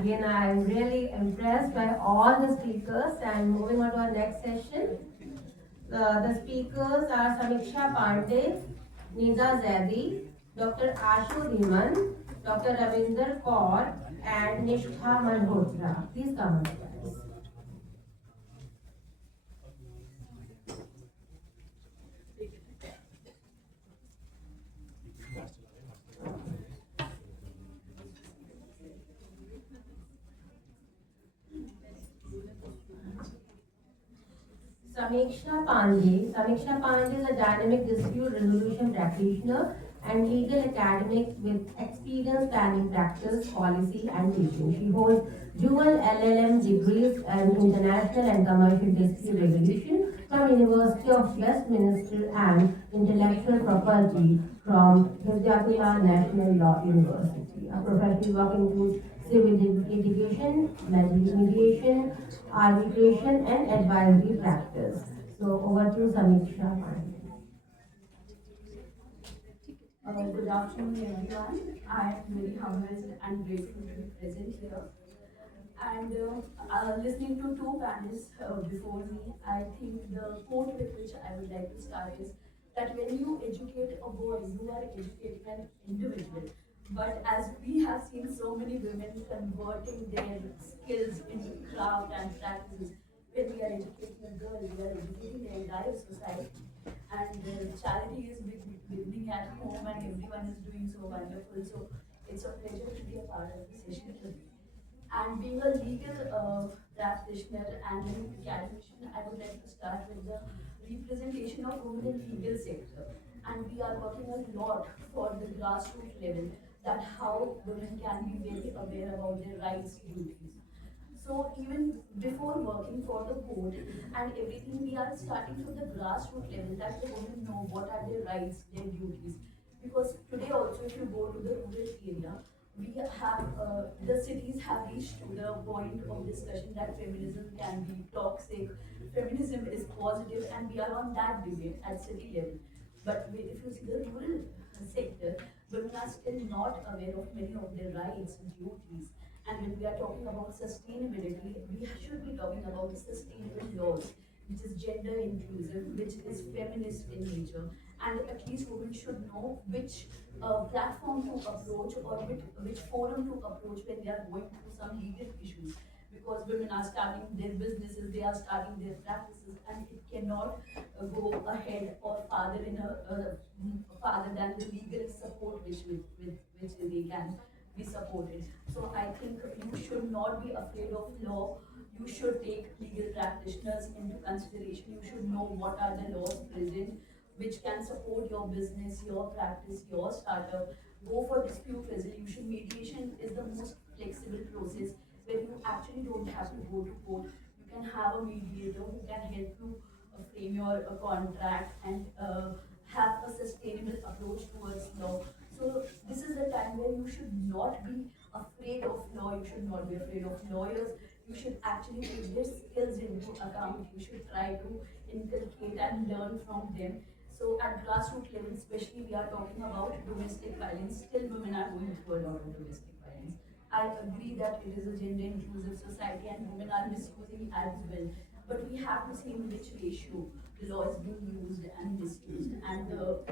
Again, I am really impressed by all the speakers, and moving on to our next session. The speakers are Samiksha Pandey, Nida Zaidi, Dr. Ashu Dhiman, Dr. Ravinder Kaur, and Nishtha Malhotra. Please come on, guys. Samiksha Pandey is a dynamic dispute resolution practitioner and legal academic with experience spanning practice, policy, and teaching. She holds dual LLM degrees in international and commercial dispute resolution from University of Westminster and intellectual property from Vidyapita National Law University. Her professional work includes civil litigation, mediation, arbitration, and advisory practice. So over to Samiksha Pandey. Good afternoon, everyone. I am very humbled and grateful to be present here. And listening to two panelists before me, I think the quote with which I would like to start is that when you educate a boy, you are educating an individual. But as we have seen so many women converting their skills into craft and practices, when we are educating a girl, we are educating the entire society. And charity is beginning at home, and everyone is doing so wonderful. So it's a pleasure to be a part of the session today. And being a legal practitioner and an academician, I would like to start with the representation of women in legal sector. And we are working a lot for the grassroots level, that how women can be very aware about their rights, duties. So even before working for the court and everything, we are starting from the grassroots level, that the women know what are their rights, their duties. Because today also, if you go to the rural area, we have the cities have reached to the point of discussion that feminism can be toxic, feminism is positive, and we are on that debate at city level. But if you see the rural sector, women are still not aware of many of their rights and duties. And when we are talking about sustainability, we should be talking about sustainable laws, which is gender inclusive, which is feminist in nature. And at least women should know which platform to approach, or which forum to approach when they are going through some legal issues. Because women are starting their businesses, they are starting their practices, and it cannot go ahead or farther in farther than the legal support which they can be supported. So I think you should not be afraid of law. You should take legal practitioners into consideration. You should know what are the laws present which can support your business, your practice, your startup. Go for dispute resolution. Mediation is the most flexible process where you actually don't have to go to court. You can have a mediator who can help you frame your contract and have a sustainable approach towards law. So this is the time where you should not be afraid of law. You should not be afraid of lawyers. You should actually take their skills into account. You should try to inculcate and learn from them. So at grassroots level, especially, we are talking about domestic violence. Still, women are going through a lot of domestic violence. I agree that it is a gender inclusive society and women are misusing as well. But we have to see in which ratio the law is being used and misused. And the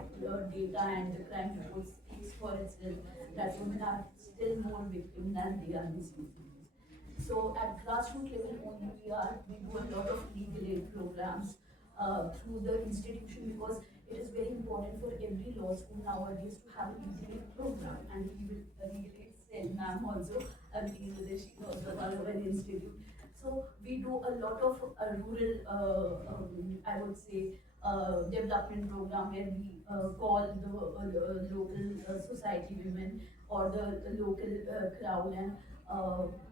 data and the crime report speaks for itself that women are still more victim than they are misusing. So at grassroots level only we do a lot of legal aid programs through the institution, because it is very important for every law school nowadays to have a legal aid program, and we will legal aid cell, ma'am also agrees with it, she also follow an institute. So we do a lot of rural, I would say, development program where we call the local society women or the local crowd and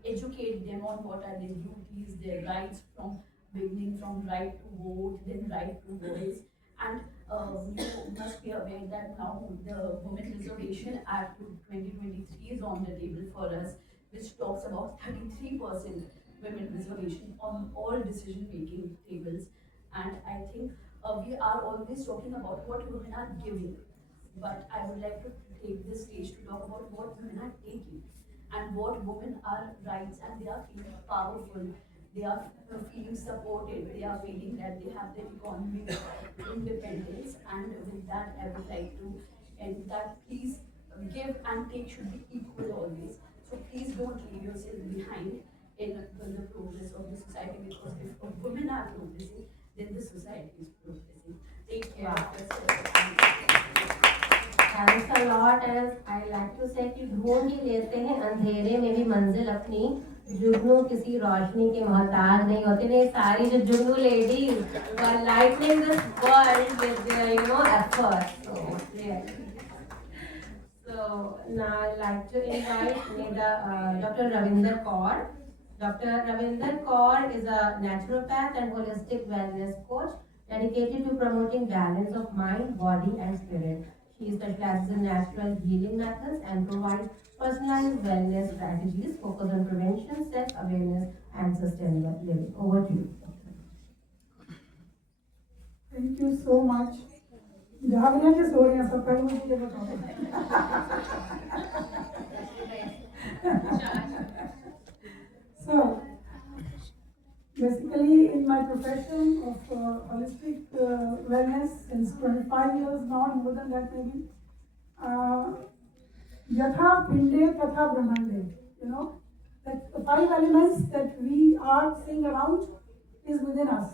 educate them on what are their duties, their rights, from beginning from right to vote, then right to voice. And you must be aware that now the Women Reservation Act 2023 is on the table for us, which talks about 33% women reservation on all decision making tables. And I think we are always talking about what women are giving, but I would like to take this stage to talk about what women are taking. and what women are rights, and they are feeling powerful, they are feeling supported, they are feeling that they have the economic independence. And with that, I would like to end that. Please, give and take should be equal always. So please don't leave yourself behind in the progress of the society, because if women are progressing, then the society is progressing. Take care Wow. of yourself. Thanks a lot and I like to say कि ढूंढ ही लेते हैं अंधेरे में भी मंजिल अपनी, जुगनू किसी रोशनी के मोहताज नहीं होते। नहीं, सारी जो जुगनू ladies were lightning this world with their effort. So now I'd like to invite Dr. Ravinder Kaur. Dr. Ravinder Kaur is a naturopath and holistic wellness coach dedicated to promoting balance of mind, body, and spirit. She specializes in natural healing methods and provides personalized wellness strategies focused on prevention, self-awareness, and sustainable living. Over to you. Thank you so much. जागने की story है, सब पहले मुझे ये बताओ। So, basically in my profession of holistic wellness since 25 years now, more than that maybe, yatha pinde tatha brahmande, that the 5 elements that we are seeing around is within us.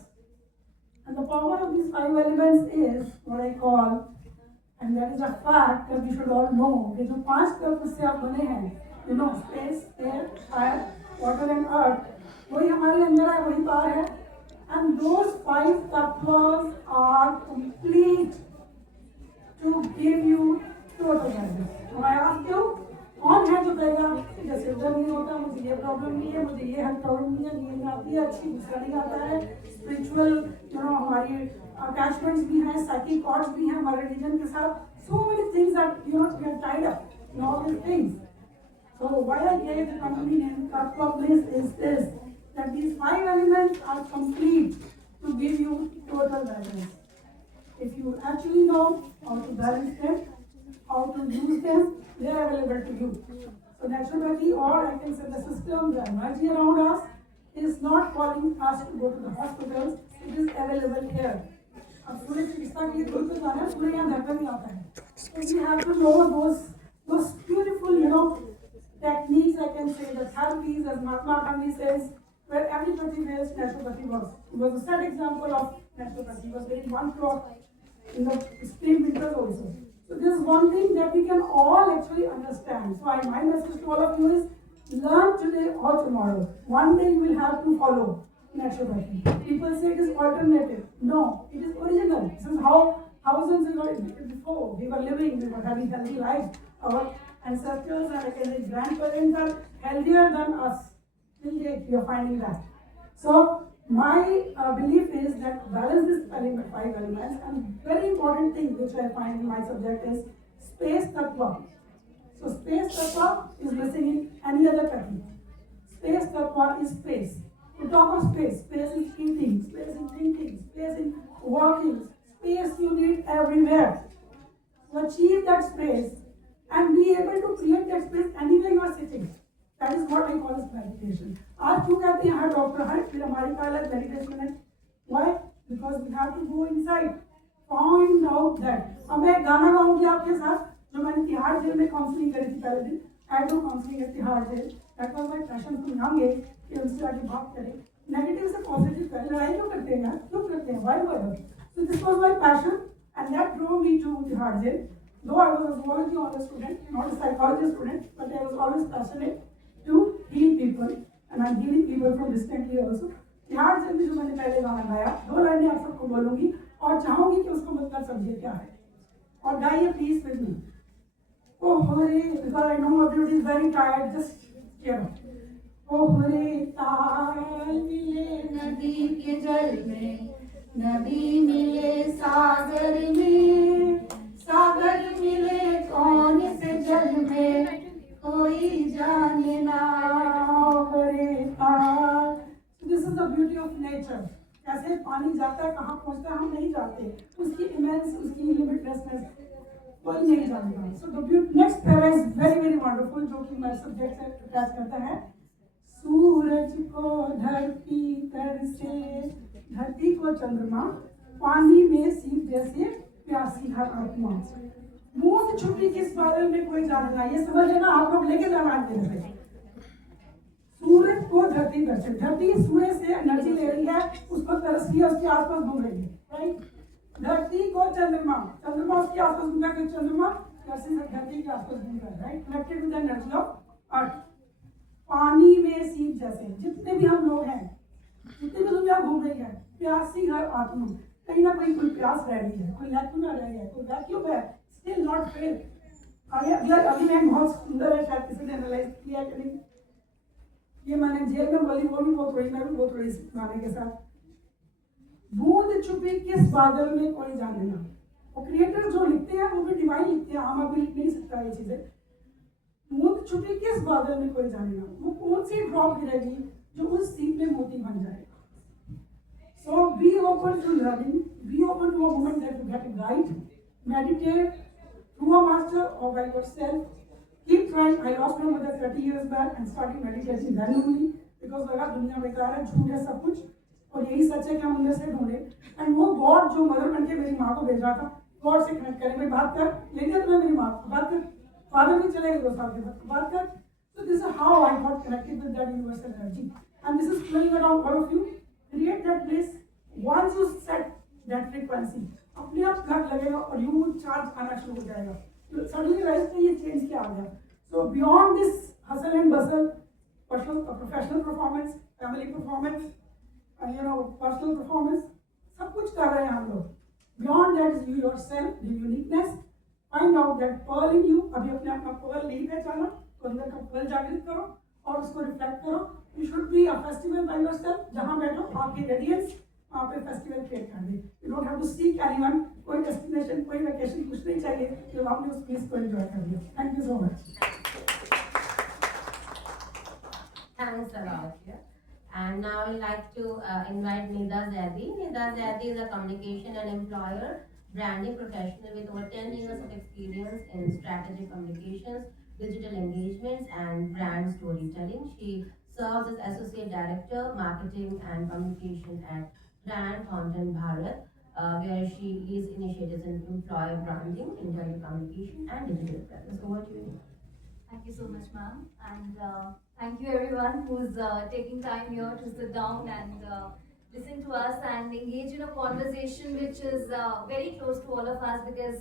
And the power of these 5 elements is what I call, and that is a fact that we should all know, कि जो 5 तत्व से आप बने हैं, space, air, fire, water and earth, वही हमारे अंदर है, वही बाहर है. And those 5 tattvas are complete to give you total happiness. So I ask you, कौन है जो कहेगा जैसे जब नहीं होता, मुझे ये प्रॉब्लम नहीं है, मुझे ये हेल्थ प्रॉब्लम नहीं है, नींद आती है अच्छी, गुस्सा नहीं आता है, स्पिरिचुअल हमारी अटैचमेंट्स भी हैं, साइकिक कॉर्ड्स भी हैं हमारे रिलीजन के साथ, so many things that we are tied up in all these things. So why I gave the company name Tattva Bliss is this, that these 5 elements are complete to give you total balance. If you actually know how to balance them, how to use them, they are available to you. So naturopathy, or I can say the system, the energy around us, is not calling us to go to the hospitals. It is available here. अब सूर्य चिकित्सा के लिए दूर तो जाना है, सूर्य यहाँ घर पर नहीं आता है. So we have to know those beautiful, techniques, I can say, the therapies, as Mahatma Gandhi says, where everybody knows naturopathy works. It was a sad example of naturopathy. He was wearing one cloth in the extreme winters also. So this is one thing that we can all actually understand. So my message to all of you is, learn today or tomorrow. One day you will have to follow naturopathy. People say it is alternative. No, it is original. This is how thousands of years before we were living, we were having healthy lives. Our ancestors and like their grandparents are healthier than us. Till date, we are finding that. So my belief is that balance this 5 elements, and very important thing which I find in my subject is space tattva. So space tattva is missing in any other technique. Space tattva is space. We talk of space. Space in eating, space in thinking, space in walking, space you need everywhere. To achieve that space and be able to create that space anywhere you are sitting. That is what I call as meditation. आज क्यों कहते हैं हर doctor है, फिर हमारी का अलग meditation है. Why? Because we have to go inside, find out that. अब मैं एक गाना गाऊंगी आपके साथ, जो मैंने तिहाड़ जेल में काउंसलिंग करी थी पहले दिन. I do counseling at Tihar jail. That was my passion. तुम जाओगे कि उनसे आगे बात करें. Negative से positive कर, लड़ाई क्यों करते हैं यार? क्यों करते हैं? Why bother? So this was my passion, and that drove me to Tihar jail. Though I was a zoology honors student, not a psychology student, but I was always passionate to heal people, and I'm healing people from distantly also. Tihar jail में जो मैंने पहले गाना गाया, 2 लाइनें आप सबको बोलूंगी और चाहूंगी कि उसको मतलब समझिए क्या है, और गाइए please with me. Oh hore, because I know everybody is very tired, just cheer up. Oh hore, ताल मिले नदी के जल में, नदी मिले सागर में, सागर मिले कौन से जल में, कोई जाने ना. हरे ताल. So this is the beauty of nature. कैसे पानी जाता है, कहाँ पहुँचता है हम नहीं जानते. उसकी immense, उसकी limitlessness. कोई नहीं जानेगा. So the next para is very very wonderful, जो कि हमारे subject से attach करता है. सूरज को धरती तर से, धरती को चंद्रमा, पानी में सीप जैसे प्यासी हर आत्मा. बूंद छुपी किस बादल में कोई जाने ना. ये समझ लेना, आप लोग लेके जाना आज दिन में. सूरज को धरती पर से, धरती सूर्य से एनर्जी ले रही है, उसको तरस रही है, उसके आसपास घूम रही है, राइट. धरती को चंद्रमा, चंद्रमा उसके आसपास घूम रहा है, चंद्रमा धरती के आसपास घूम रहा है, right, connected with the energy of earth. पानी में सीप जैसे, जितने भी हम लोग हैं, जितने भी दुनिया घूम रही है, प्यासी हर आत्मा, कहीं ना कहीं कोई प्यास रह रही है, कोई लैक्यूम रह रही है, कोई वैक्यूम है, स्टिल नॉट फिल. अभी मैं बहुत सुंदर है, शायद किसी ने एनालाइज किया कि नहीं. ये मैंने जेल में बोली, वो भी बहुत रही, मैं भी बहुत रही इस गाने के साथ. बूंद छुपी किस बादल में कोई जाने ना. और क्रिएटर जो लिखते हैं वो भी डिवाइन लिखते हैं, हम अभी लिख नहीं सकता ये चीजें. बूंद छुपी किस बादल में कोई जाने ना. वो कौन सी ड्रॉप गिरेगी जो उस सीप में मोती बन जाए. So be open to learning, be open to a moment that you get a guide, meditate through a master or by yourself. Keep trying. I lost my mother 30 years back and started meditating then only because लगा दुनिया बेकार है, झूठ है सब कुछ, और यही सच है कि हम अंदर से ढूंढे. एंड वो गॉड जो मदर बन के मेरी माँ को भेज रहा था, गॉड से कनेक्ट करें, मैं बात कर, लेके तुम्हें मेरी माँ को बात कर, फादर भी चले गए 2 साल के बाद, बात कर. So this is how I got connected with that universal energy, and this is flowing around all of you. Create that place. Once you set that frequency, अपने आप घट लगेगा और you charge आना शुरू हो जाएगा. Suddenly realize कि ये change क्या आ गया. So beyond this hustle and bustle, professional performance, family performance, personal performance, सब कुछ कर रहे हैं हम लोग. Beyond that is you yourself, the uniqueness. Find out that pearl in you. अभी अपने आप का pearl नहीं पहचाना, तो अंदर का pearl जागृत करो और उसको reflect करो. You should be a festival by yourself. जहाँ बैठो आपकी radiance वहाँ पे फेस्टिवल क्रिएट कर दे. You don't have to seek anyone, कोई डेस्टिनेशन, कोई वैकेशन, कुछ नहीं चाहिए, जो आपने उस प्लेस को एंजॉय कर लिया. Thank you so much. Thanks a lot. Yeah. And now I'd like to invite Nida Zaidi. Nida Zaidi is a communication and employer branding professional with over 10 years of experience in strategic communications, digital engagements, and brand storytelling. She serves as Associate Director, Marketing and Communication at Brand Content Bharat, where she leads initiatives in employer branding, internal communication, and digital presence. Over to you. Thank you so much, ma'am. And thank you everyone who's taking time here to sit down and listen to us and engage in a conversation which is very close to all of us, because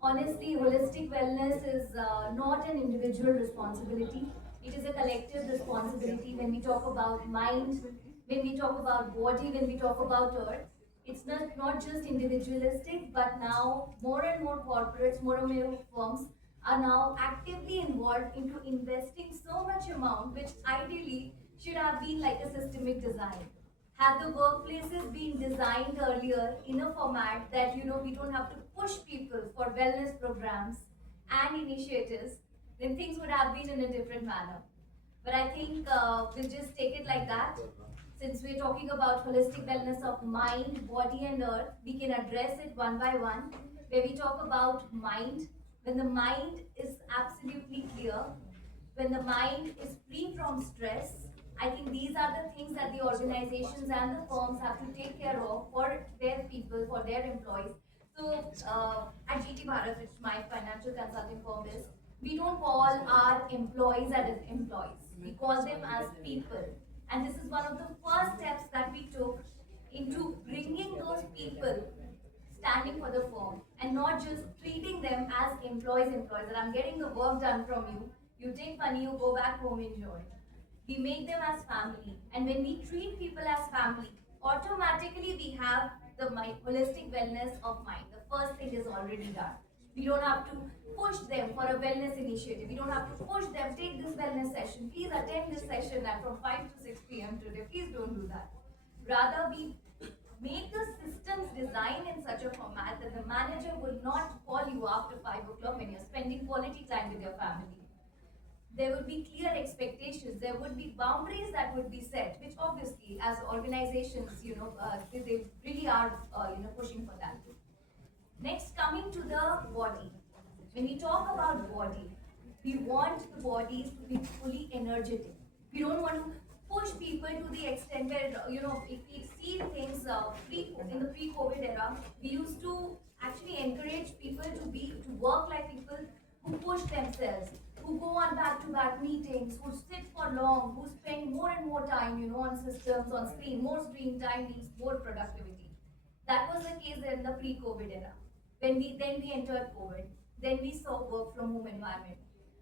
honestly, holistic wellness is not an individual responsibility. It is a collective responsibility. When we talk about mind, when we talk about body, when we talk about earth, it's not just individualistic, but now more and more corporates, more and more firms are now actively involved into investing so much amount, which ideally should have been like a systemic design. Had the workplaces been designed earlier in a format that we don't have to push people for wellness programs and initiatives, then things would have been in a different manner. But I think we'll just take it like that. Since we're talking about holistic wellness of mind, body, and earth, we can address it one by one. Where we talk about mind, when the mind is absolutely clear, when the mind is free from stress, I think these are the things that the organizations and the firms have to take care of for their people, for their employees. So at GT Bharat, which my financial consulting firm is, we don't call our employees as employees. We call them as people. And this is one of the first steps that we took into bringing those people standing for the firm and not just treating them as employees, that I'm getting the work done from you, you take money, you go back home, enjoy. We make them as family. And when we treat people as family, automatically we have the holistic wellness of mind. The first thing is already done. We don't have to push them for a wellness initiative. We don't have to push them, take this wellness session. Please attend this session and from 5 to 6 p.m. today. Please don't do that. Rather, we make the systems designed in such a format that the manager will not call you after 5 o'clock when you're spending quality time with your family. There would be clear expectations. There would be boundaries that would be set, which obviously, as organizations, they really are, pushing for that. Next, coming to the body. When we talk about body, we want the bodies to be fully energetic. We don't want to push people to the extent where, if we see things in the pre-COVID era, we used to actually encourage people to work like people who push themselves, who go on back-to-back meetings, who sit for long, who spend more and more time, on systems, on screen. More screen time means more productivity. That was the case in the pre-COVID era. When we entered COVID, then we saw work from home environment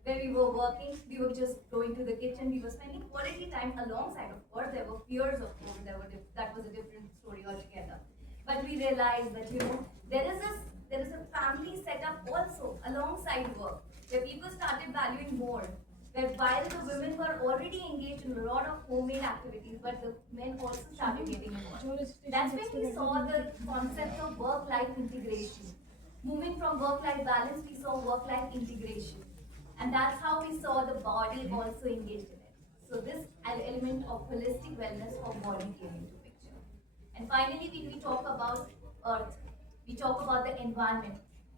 where we were working, we were just going to the kitchen, we were spending quality time alongside. Of course, there were fears of COVID, that was a different story altogether. But we realized that there is a family setup also alongside work, where people started valuing more. Where while the women were already engaged in a lot of homemade activities, but the men also started getting involved. That's when we saw the concept of work-life integration. Moving from work-life balance, we saw work-life integration. And that's how we saw the body also engaged in it. So this element of holistic wellness of body came into picture. And finally, when we talk about earth, we talk about the environment.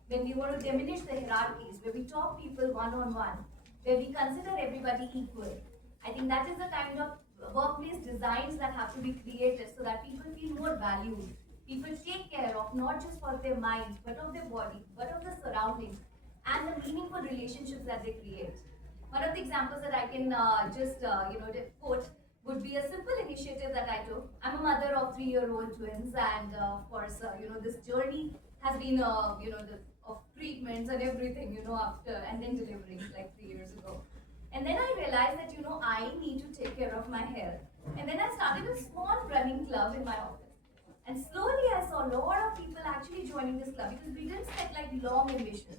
When we want to diminish the hierarchies, where we talk people one-on-one, where we consider everybody equal. I think that is the kind of workplace designs that have to be created so that people feel more valued. People take care of not just for their mind, but of their body, but of the surroundings and the meaningful relationships that they create. One of the examples that I can quote would be a simple initiative that I took. I'm a mother of 3-year-old twins, and of course, this journey has been, of treatments and everything, after and then delivering like 3 years ago. And then I realized that, I need to take care of my health. And then I started a small running club in my office. And slowly I saw a lot of people actually joining this club because we didn't set like long ambitions.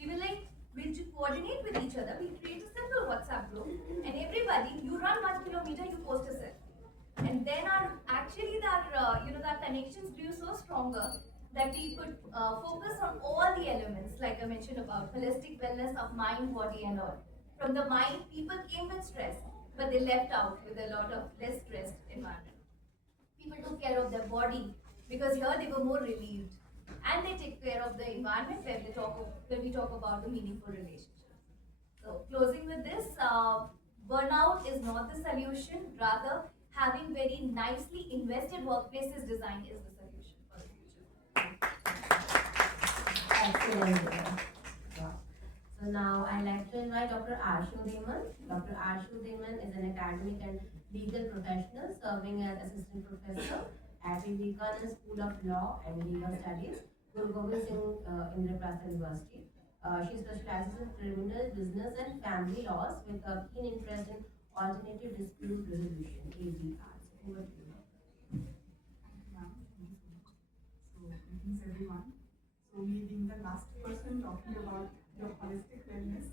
We were like, we'll coordinate with each other. We create a simple WhatsApp group, and everybody, you run 1 kilometer, you post a selfie. And then that connections grew so stronger that we could focus on all the elements, like I mentioned about holistic wellness of mind, body, and all. From the mind, people came with stress, but they left out with a lot of less stressed environment. People took care of their body because here they were more relieved, and they take care of the environment when we talk about the meaningful relationships. So closing with this, burnout is not the solution. Rather, having very nicely invested workplaces design is the solution for the future. Excellent. Yeah. So now I'd like to invite Dr. Ashu Deman. Dr. Ashu Deman is an academic and legal professional serving as assistant professor at the WICCI School of Law and Legal Studies, Guru Gobind Singh Indraprastha University. She specializes in criminal, business, and family laws with a keen interest in alternative dispute resolution (ADR). So over to you. Ma'am, thank you so much. So, greetings everyone. So, me being the last person talking about your holistic wellness,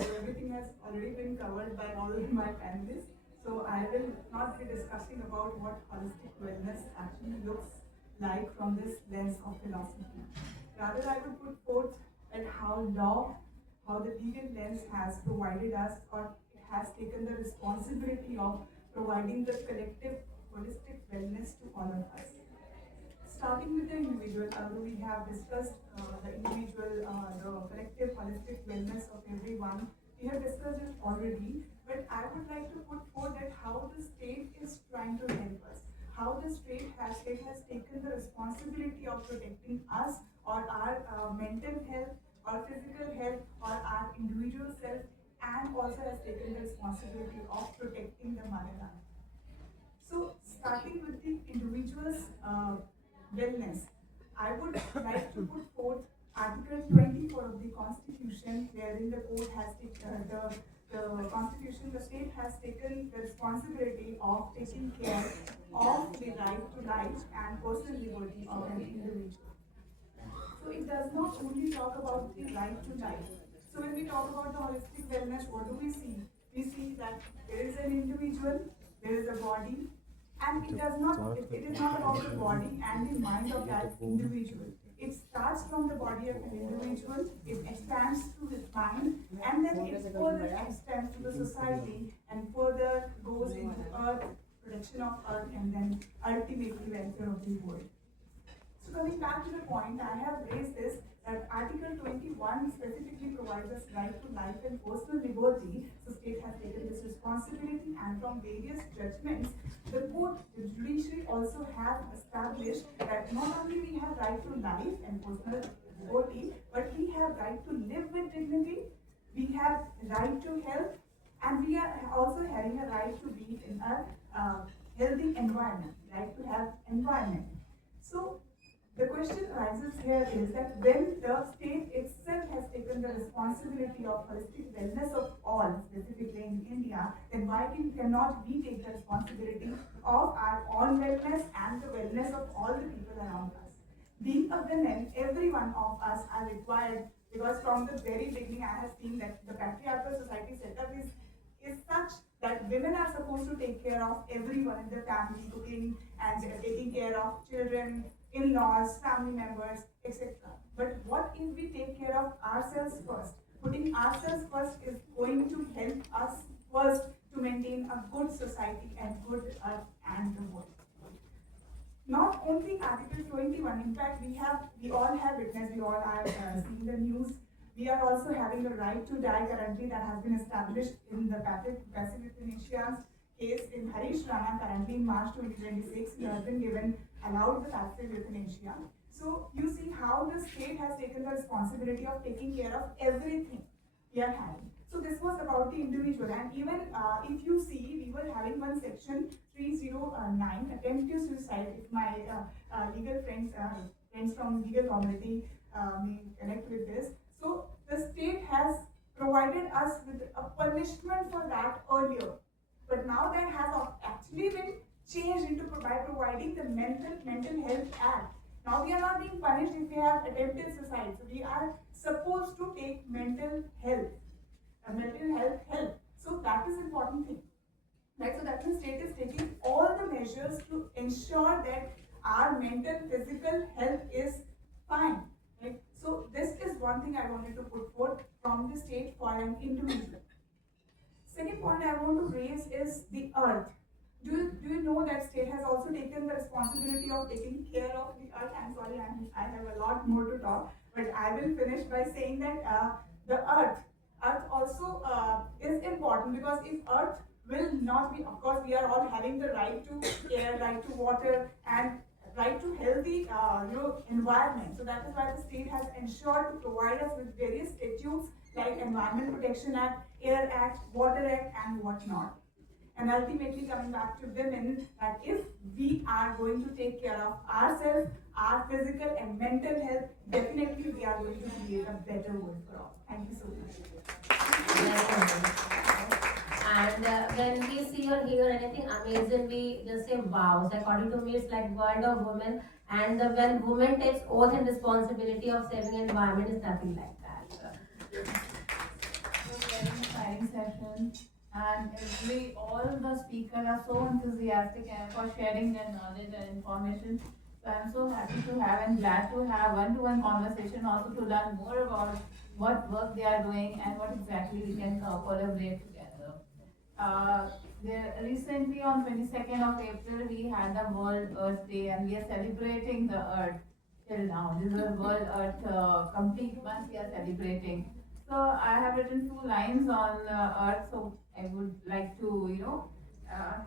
so everything has already been covered by all of my panelists. So, I will not be discussing about what holistic wellness actually looks like from this lens of philosophy. Rather, I will put forth at how the legal lens has provided us, or it has taken the responsibility of providing the collective holistic wellness to all of us. Starting with the individual, although we have discussed the individual, the collective holistic wellness of everyone, we have discussed it already, but I would like to put forward that how the state is trying to help us, how the state has taken the responsibility of protecting us or our mental health, our physical health, or our individual self, and also has taken the responsibility of protecting the motherland. So, starting with the individual's wellness, I would like to put forth Article 24 of the Constitution, wherein the court has taken the Constitution, the state has taken the responsibility of taking care of the right to life and personal liberty of an individual. So it does not only talk about the right to life. So when we talk about the holistic wellness, what do we see? We see that there is an individual, there is a body, and it is not about the body and the mind of that individual. It starts from the body of an individual, it expands to his mind, and then it further extends to the society and further goes into earth, protection of earth, and then ultimately welfare of the world. So coming back to the point, I have raised this that Article 21 specifically provides us right to life and personal liberty. So state has taken this responsibility, and from various judgments, the court, the judiciary also have established that not only we have right to life and personal liberty, but we have right to live with dignity, we have right to health, and we are also having a right to be in a healthy environment, right to have environment. So the question arises here is that when the state itself has taken the responsibility of holistic wellness of all, specifically in India, then why cannot we take the responsibility of our own wellness and the wellness of all the people around us? Being a woman, every one of us are required, because from the very beginning I have seen that the patriarchal society setup is such that women are supposed to take care of everyone in the family, cooking and taking care of children, in-laws, family members, etc. But what if we take care of ourselves first? Putting ourselves first is going to help us first to maintain a good society and good earth and the world. Not only Article 21, in fact, we all have witnessed, we all are seeing the news. We are also having the right to die currently that has been established in the Pacific Peninsula's case in Harish Rana currently in March 2026. He has been given allowed the passive euthanasia. So you see how the state has taken the responsibility of taking care of everything we are having. So this was about the individual, and even if you see, we were having one section 309 attempted suicide. If my legal friends from legal community may connect with this. So the state has provided us with a punishment for that earlier, but now that has actually been changed into by providing the mental health act. Now we are not being punished if we have attempted suicide. So we are supposed to take mental health help. So that is important thing. Right? So that means state is taking all the measures to ensure that our mental, physical health is fine. Right? So this is one thing I wanted to put forth from the state for an individual. Second point I want to raise is the earth. Do you know that state has also taken the responsibility of taking care of the earth? I'm sorry, I have a lot more to talk, but I will finish by saying that the earth also is important, because if earth will not be, of course, we are all having the right to air, right to water, and right to healthy environment. So that is why the state has ensured to provide us with various statutes like Environment Protection Act, Air Act, Water Act, and whatnot. And ultimately coming back to women, that if we are going to take care of ourselves, our physical and mental health, definitely we are going to create a better world for all. Thank you so much. And when we see or hear anything amazing, we just say wow. So according to me, it's like world of women. And when women takes oath and responsibility of saving environment, is nothing like that. It was a very inspiring session, and all the speakers are so enthusiastic and for sharing their knowledge and information. So I'm so happy to have and glad to have one-to-one conversation also to learn more about what work they are doing and what exactly we can collaborate together. Recently on 22nd of April we had the World Earth Day, and we are celebrating the Earth till now. This is a World Earth complete month we are celebrating. So I have written two lines on Earth, so I would like to,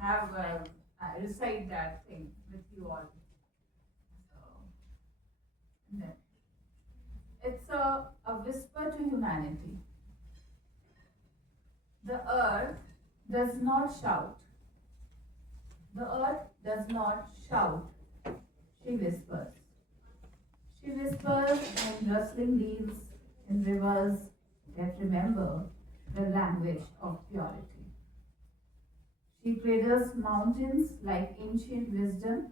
have recite that thing with you all. So, then. It's a whisper to humanity. The earth does not shout. The earth does not shout. She whispers. She whispers in rustling leaves, in rivers that remember the language of purity. She cradles mountains like ancient wisdom,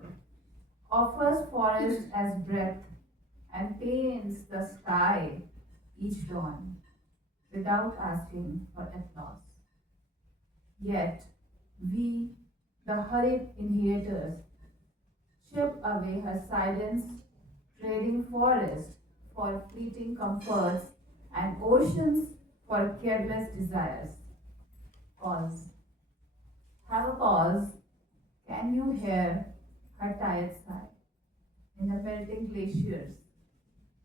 offers forests as breath, and paints the sky each dawn without asking for applause. Yet, we, the hurried inheritors, chip away her silence, trading forests for fleeting comforts and oceans for careless desires. Pause. Have a pause. Can you hear her tired sigh? in the melting glaciers.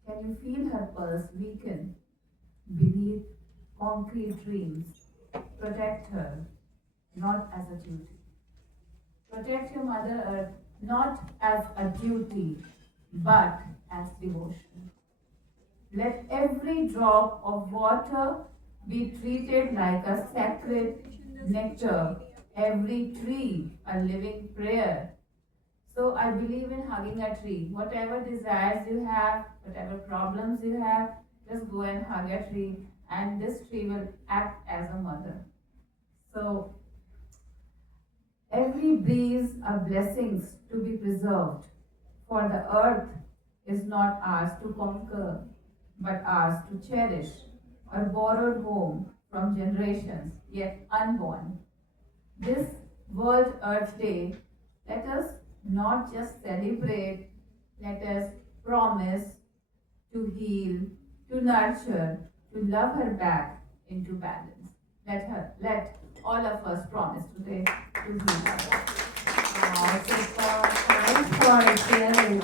Can you feel her pulse weaken beneath concrete dreams? Protect her, not as a duty. Protect your Mother Earth not as a duty, but as devotion. Let every drop of water be treated like a sacred nectar, every tree a living prayer. So I believe in hugging a tree. Whatever desires you have, whatever problems you have, just go and hug a tree, and this tree will act as a mother. So every breeze are blessings to be preserved, for the earth is not ours to conquer, but ours to cherish, a borrowed home from generations yet unborn. This World Earth Day, let us not just celebrate, let us promise to heal, to nurture, to love her back into balance. Let all of us promise today to heal her. Thanks for sharing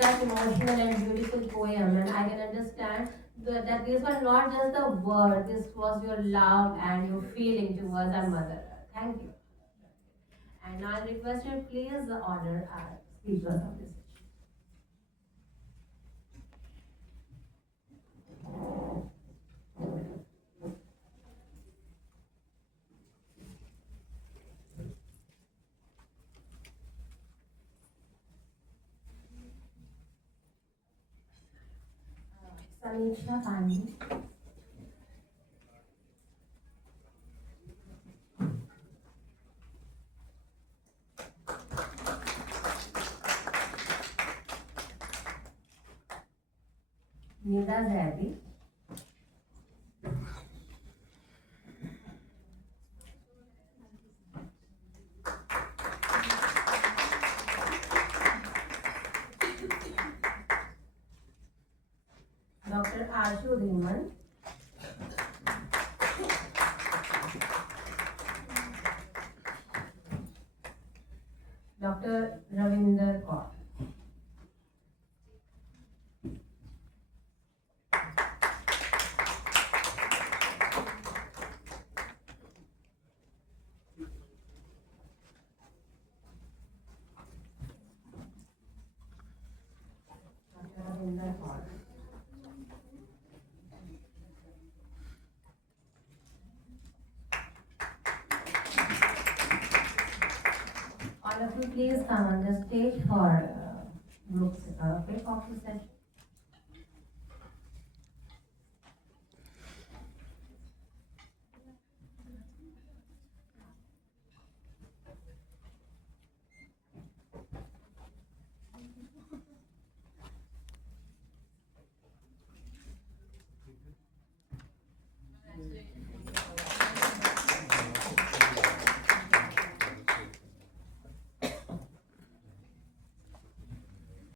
such emotional and beautiful poem, and I can understand that these were not just the word, this was your love and your feeling towards our mother. Thank you. And now I request you please honor our speakers of this session. Samiksha Pandey. Nida Zaidi. Dr. Ashu Dhiman. Dr. Ravinder Kaur. Dr. Ravinder Kaur. All of you please come on the stage for group quick coffee session.